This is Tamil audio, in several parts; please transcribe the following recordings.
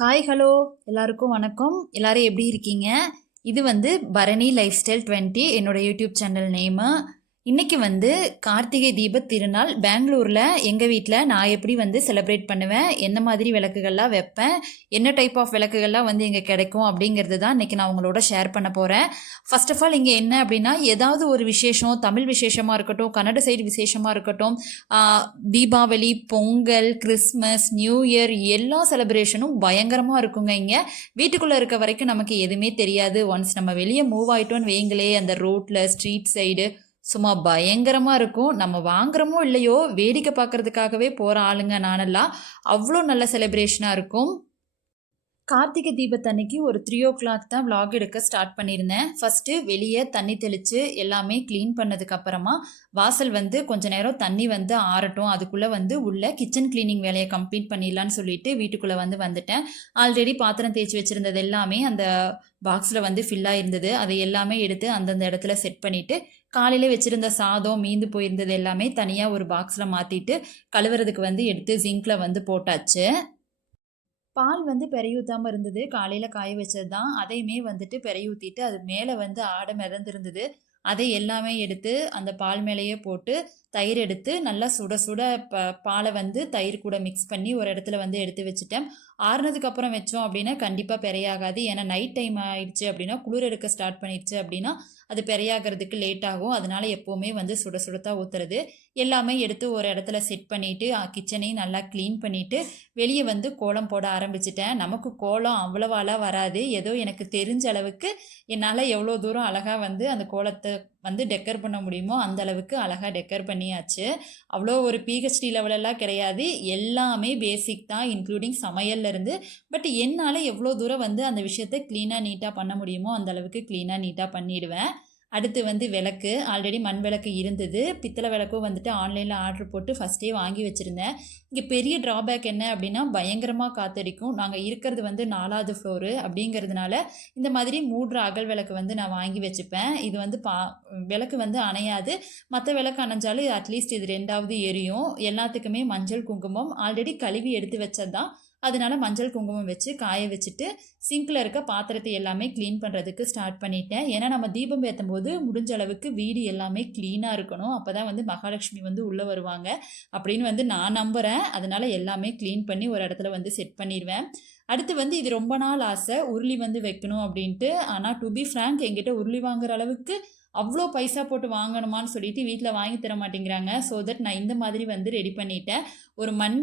ஹாய் ஹலோ எல்லாருக்கும் வணக்கம். எல்லாரும் எப்படி இருக்கீங்க? இது வந்து பரணி லைஃப் ஸ்டைல் 20 என்னோட யூடியூப் சேனல் நேமு. இன்னைக்கு வந்து கார்த்திகை தீப திருநாள் பெங்களூரில் எங்கள் வீட்டில் நான் எப்படி வந்து செலிப்ரேட் பண்ணுவேன், என்ன மாதிரி விளக்குகள்லாம் வைப்பேன், என்ன டைப் ஆஃப் விளக்குகள்லாம் வந்து இங்கே கிடைக்கும் அப்படிங்கிறது தான் இன்றைக்கி நான் உங்களோட ஷேர் பண்ண போகிறேன். ஃபர்ஸ்ட் ஆஃப் ஆல் இங்கே என்ன அப்படின்னா, ஏதாவது ஒரு விசேஷம், தமிழ் விசேஷமாக இருக்கட்டும், கன்னட சைடு விசேஷமாக இருக்கட்டும், Deepavali, Pongal, Christmas, new year எல்லா செலிப்ரேஷனும் பயங்கரமாக இருக்குங்க. இங்கே வீட்டுக்குள்ளே இருக்க வரைக்கும் நமக்கு எதுவுமே தெரியாது. ஒன்ஸ் நம்ம வெளியே மூவ் ஆகிட்டோன்னு வைங்களே, அந்த ரோட்டில் ஸ்ட்ரீட் சைடு சும்மா பயங்கரமாக இருக்கும். நம்ம வாங்குறோமோ இல்லையோ, வேடிக்கை பார்க்குறதுக்காகவே போகிற ஆளுங்க நானெல்லாம். அவ்வளோ நல்ல செலிப்ரேஷனாக இருக்கும். கார்த்திகை தீபத்தன்னைக்கு ஒரு 3 o'clock தான் vlog எடுக்க ஸ்டார்ட் பண்ணியிருந்தேன். ஃபஸ்ட்டு வெளியே தண்ணி தெளித்து எல்லாமே க்ளீன் பண்ணதுக்கப்புறமா வாசல் வந்து கொஞ்ச நேரம் தண்ணி வந்து ஆறட்டும், அதுக்குள்ளே வந்து உள்ள கிச்சன் க்ளீனிங் வேலையை கம்ப்ளீட் பண்ணிடலான்னு சொல்லிட்டு வீட்டுக்குள்ளே வந்துட்டேன். ஆல்ரெடி பாத்திரம் தேய்ச்சி வச்சுருந்தது எல்லாமே அந்த பாக்ஸில் வந்து ஃபில்லாக இருந்தது. அதை எல்லாமே எடுத்து அந்தந்த இடத்துல செட் பண்ணிவிட்டு, காலையில் வச்சுருந்த சாதம் மீந்து போயிருந்தது எல்லாமே தனியாக ஒரு பாக்ஸில் மாற்றிட்டு கழுவுறதுக்கு வந்து எடுத்து ஜிங்கில் வந்து போட்டாச்சு. பால் வந்து பெரையூற்றாமல் இருந்தது. காலையில் காய வச்சது தான். அதையுமே வந்துட்டு பெரையூற்றிட்டு அது மேலே வந்து ஆடை மிதந்திருந்தது. அதை எல்லாமே எடுத்து அந்த பால் மேலேயே போட்டு தயிர் எடுத்து நல்லா சுட சுட பாலை வந்து தயிர் கூட மிக்ஸ் பண்ணி ஒரு இடத்துல வந்து எடுத்து வச்சுட்டேன். ஆறுனதுக்கப்புறம் வச்சோம் அப்படின்னா கண்டிப்பாக பெரையாகாது. ஏன்னா நைட் டைம் ஆயிடுச்சு அப்படின்னா, குளிர் எடுக்க ஸ்டார்ட் பண்ணிடுச்சு அப்படின்னா அது பெரையாகிறதுக்கு லேட் ஆகும். அதனால எப்போவுமே வந்து சுட சுடத்தான் ஊற்றுறது. எல்லாமே எடுத்து ஒரு இடத்துல செட் பண்ணிவிட்டு கிச்சனையும் நல்லா க்ளீன் பண்ணிவிட்டு வெளியே வந்து கோலம் போட ஆரம்பிச்சிட்டேன். நமக்கு கோலம் அவ்வளவாலாம் வராது. ஏதோ எனக்கு தெரிஞ்ச அளவுக்கு என்னால் எவ்வளோ தூரம் அழகாக வந்து அந்த கோலத்தை வந்து டெக்கர் பண்ண முடியுமோ அந்த அளவுக்கு அழகாக டெக்கர் பண்ணியாச்சு. அவ்வளோ ஒரு பிஹெச்டி லெவலெல்லாம் கிடையாது. எல்லாமே பேசிக் தான், இன்க்ளூடிங் சமையல்லேருந்து. பட் என்னால் எவ்வளோ தூரம் வந்து அந்த விஷயத்தை க்ளீனாக நீட்டாக பண்ண முடியுமோ அந்த அளவுக்கு க்ளீனாக நீட்டாக பண்ணிடுவேன். அடுத்து வந்து விளக்கு, ஆல்ரெடி மண் விளக்கு இருந்தது. பித்தளை விளக்கும் வந்துட்டு ஆன்லைனில் ஆர்டர் போட்டு ஃபஸ்ட்டே வாங்கி வச்சுருந்தேன். இங்கே பெரிய ட்ராபேக் என்ன அப்படின்னா, பயங்கரமாக காற்றடிக்கும். நாங்கள் இருக்கிறது வந்து 4வது ஃப்ளோரு அப்படிங்கிறதுனால இந்த மாதிரி 3 அகல் விளக்கு வந்து நான் வாங்கி வச்சுப்பேன். இது வந்து விளக்கு வந்து அணையாது. மற்ற விளக்கு அணைஞ்சாலும் அட்லீஸ்ட் இது 2வது எரியும். எல்லாத்துக்குமே மஞ்சள் குங்குமம் ஆல்ரெடி கழுவி எடுத்து வச்சது தான். அதனால மஞ்சள் குங்குமம் வச்சு காய வச்சுட்டு சிங்கில் இருக்க பாத்திரத்தை எல்லாமே க்ளீன் பண்ணுறதுக்கு ஸ்டார்ட் பண்ணிட்டேன். ஏன்னா நம்ம தீபம் ஏற்றும் போது முடிஞ்ச அளவுக்கு வீடு எல்லாமே க்ளீனாக இருக்கணும். அப்போ தான் வந்து மகாலட்சுமி வந்து உள்ளே வருவாங்க அப்படின்னு வந்து நான் நம்புகிறேன். அதனால் எல்லாமே க்ளீன் பண்ணி ஒரு இடத்துல வந்து செட் பண்ணிடுவேன். அடுத்து வந்து இது ரொம்ப நாள் ஆசை, உருளி வந்து வைக்கணும் அப்படின்ட்டு. ஆனால் டு பி ஃப்ராங்க், என்கிட்ட உருளி வாங்குற அளவுக்கு அவ்வளோ பைசா போட்டு வாங்கணுமான்னு சொல்லிட்டு வீட்டில் வாங்கி தர மாட்டேங்கிறாங்க. ஸோ தட் நான் இந்த மாதிரி வந்து ரெடி பண்ணிட்டேன். ஒரு மண்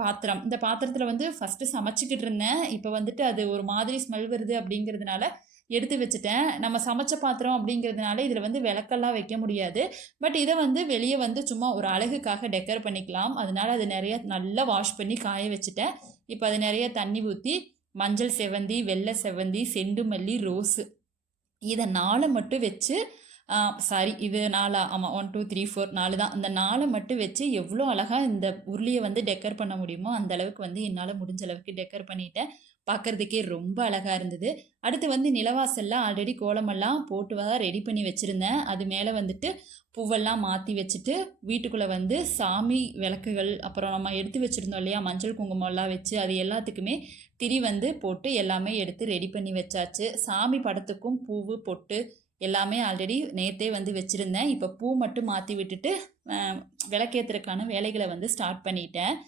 பாத்திரம். இந்த பாத்திரத்தில் வந்து ஃபஸ்ட்டு சமைச்சிக்கிட்டு இருந்தேன். இப்போ வந்துட்டு அது ஒரு மாதிரி ஸ்மெல் வருது அப்படிங்கிறதுனால எடுத்து வச்சுட்டேன். நம்ம சமைச்ச பாத்திரம் அப்படிங்கிறதுனால இதில் வந்து விளக்கெல்லாம் வைக்க முடியாது. பட் இதை வந்து வெளியே வந்து சும்மா ஒரு அழகுக்காக டெக்கர் பண்ணிக்கலாம். அதனால அது நிறைய நல்லா வாஷ் பண்ணி காய வச்சுட்டேன். இப்போ அது நிறைய தண்ணி ஊற்றி மஞ்சள் செவந்தி, வெள்ளை செவந்தி, செண்டு மல்லி, ரோஸு இதை 4 மட்டும் வச்சு சாரி இது 4 ஆமாம் 1 2 3 4 4 தான். இந்த 4 மட்டும் வச்சு எவ்வளோ அழகாக இந்த உருளியை வந்து டெக்கர் பண்ண முடியுமோ அந்த அளவுக்கு வந்து என்னால் முடிஞ்ச அளவுக்கு டெக்கர் பண்ணிட்டேன். பார்க்குறதுக்கே ரொம்ப அழகாக இருந்தது. அடுத்து வந்து நிலவாசலில் ஆல்ரெடி கோலமெல்லாம் போட்டு தான் ரெடி பண்ணி வச்சுருந்தேன். அது மேலே வந்துட்டு பூவெல்லாம் மாற்றி வச்சுட்டு வீட்டுக்குள்ளே வந்து சாமி விளக்குகள், அப்புறம் நம்ம எடுத்து வச்சுருந்தோம் இல்லையா மஞ்சள் குங்குமம்லாம் வச்சு, அது எல்லாத்துக்குமே திரி வந்து போட்டு எல்லாமே எடுத்து ரெடி பண்ணி வச்சாச்சு. சாமி படத்துக்கும் பூவு பொட்டு எல்லாமே ஆல்ரெடி நேற்றே வந்து வச்சுருந்தேன். இப்போ பூ மட்டும் மாற்றி விட்டுட்டு விளக்கேற்றுறதுக்கான வேலைகளை வந்து ஸ்டார்ட் பண்ணிட்டேன்.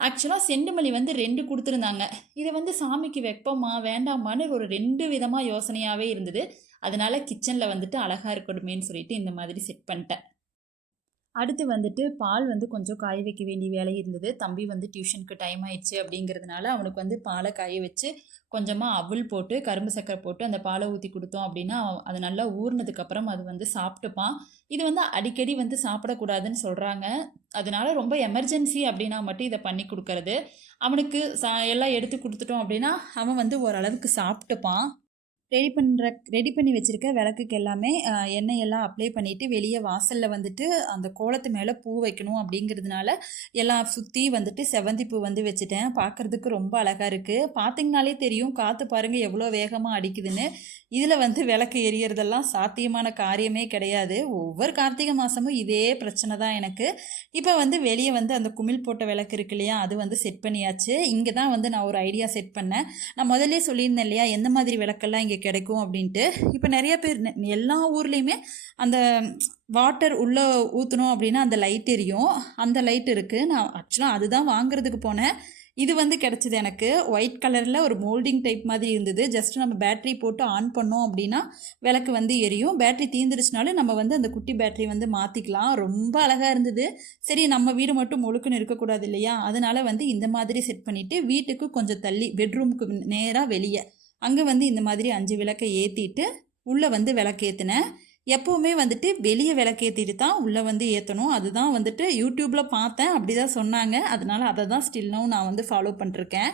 ஆக்சுவலாக செண்டுமல்லி வந்து 2 கொடுத்துருந்தாங்க. இதை வந்து சாமிக்கு வைப்போமா வேண்டாமான்னு ஒரு 2 விதமாக யோசனையாகவே இருந்தது. அதனால கிச்சனில் வந்துட்டு அழகாக இருக்கணுமேன்னு சொல்லிட்டு இந்த மாதிரி செட் பண்ணிட்டேன். அடுத்து வந்துட்டு பால் வந்து கொஞ்சம் காய வைக்க வேண்டிய வேலை இருந்தது. தம்பி வந்து டியூஷனுக்கு டைம் ஆயிடுச்சு அப்படிங்கிறதுனால அவனுக்கு வந்து பாலை காய வச்சு கொஞ்சமாக அவல் போட்டு கரும்பு சர்க்கரை போட்டு அந்த பாலை ஊற்றி கொடுத்தோம் அப்படின்னா அது நல்லா ஊறினதுக்கப்புறம் அது வந்து சாப்பிட்டுப்பான். இது வந்து அடிக்கடி வந்து சாப்பிடக்கூடாதுன்னு சொல்கிறாங்க. அதனால ரொம்ப எமர்ஜென்சி அப்படின்னா மட்டும் இதை பண்ணி கொடுக்கறது. அவனுக்கு எல்லாம் எடுத்து கொடுத்துட்டோம் அப்படின்னா அவன் வந்து ஓரளவுக்கு சாப்பிட்டுப்பான். ரெடி பண்ணி வச்சுருக்க விளக்குக்கு எல்லாமே எண்ணெய் எல்லாம் அப்ளை பண்ணிவிட்டு வெளியே வாசலில் வந்துட்டு அந்த கோலத்து மேலே பூ வைக்கணும் அப்படிங்கிறதுனால எல்லாம் சுற்றி வந்துட்டு செவந்தி பூ வந்து வச்சுட்டேன். பார்க்குறதுக்கு ரொம்ப அழகாக இருக்குது. பார்த்திங்கனாலே தெரியும் காற்று பாருங்கள் எவ்வளோ வேகமாக அடிக்குதுன்னு. இதில் வந்து விளக்கு எரியறதெல்லாம் சாத்தியமான காரியமே கிடையாது. ஒவ்வொரு கார்த்திகை மாதமும் இதே பிரச்சனை தான் எனக்கு. இப்போ வந்து வெளியே வந்து அந்த குமிழ் போட்ட விளக்கு இருக்கு இல்லையா, அது வந்து செட் பண்ணியாச்சு. இங்கே தான் வந்து நான் ஒரு ஐடியா செட் பண்ணேன். நான் முதல்ல சொல்லியிருந்தேன் இல்லையா எந்த மாதிரி விளக்கெல்லாம் இங்கே கிடைக்கும் அப்படின்ட்டு. இப்போ நிறைய பேர் எல்லா ஊர்லேயுமே அந்த வாட்டர் உள்ளே ஊற்றணும் அப்படின்னா அந்த லைட் எரியும். அந்த லைட் இருக்குது. நான் ஆக்சுவலாக அதுதான் வாங்குறதுக்கு போனேன். இது வந்து கிடச்சிது எனக்கு. ஒயிட் கலரில் ஒரு மோல்டிங் டைப் மாதிரி இருந்தது. ஜஸ்ட் நம்ம பேட்ரி போட்டு ஆன் பண்ணோம் அப்படின்னா விளக்கு வந்து எரியும். பேட்ரி தீர்ந்துருச்சுனாலும் நம்ம வந்து அந்த குட்டி பேட்ரி வந்து மாற்றிக்கலாம். ரொம்ப அழகாக இருந்தது. சரி நம்ம வீடு மட்டும் முழுக்குன்னு இருக்கக்கூடாது இல்லையா, அதனால் வந்து இந்த மாதிரி செட் பண்ணிவிட்டு வீட்டுக்கு கொஞ்சம் தள்ளி பெட்ரூமுக்கு நேராக வெளியே அங்கே வந்து இந்த மாதிரி 5 விளக்கை ஏற்றிட்டு உள்ளே வந்து விளக்கேற்றினேன். எப்போவுமே வந்துட்டு வெளியே விளக்கேற்றிட்டு தான் உள்ளே வந்து ஏற்றணும். அதுதான் வந்துட்டு யூடியூப்பில் பார்த்தேன், அப்படி தான் சொன்னாங்க. அதனால் அதை தான் ஸ்டில்னும் நான் வந்து ஃபாலோ பண்ணிருக்கேன்.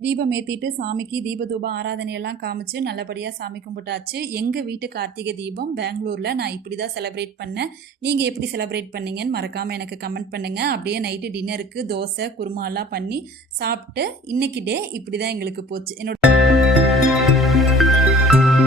தீபம் ஏற்றிட்டு சாமிக்கு தீப ஆராதனையெல்லாம் காமிச்சு நல்லபடியாக சாமி கும்பிட்டாச்சு. எங்கள் வீட்டு கார்த்திகை தீபம் பெங்களூரில் நான் இப்படி தான் செலிப்ரேட் பண்ணேன். நீங்கள் எப்படி செலிப்ரேட் பண்ணீங்கன்னு மறக்காமல் எனக்கு கமெண்ட் பண்ணுங்கள். அப்படியே நைட்டு டின்னருக்கு தோசை குருமாலாம் பண்ணி சாப்பிட்டு இன்றைக்கி டே இப்படி தான் எங்களுக்கு போச்சு. என்னோட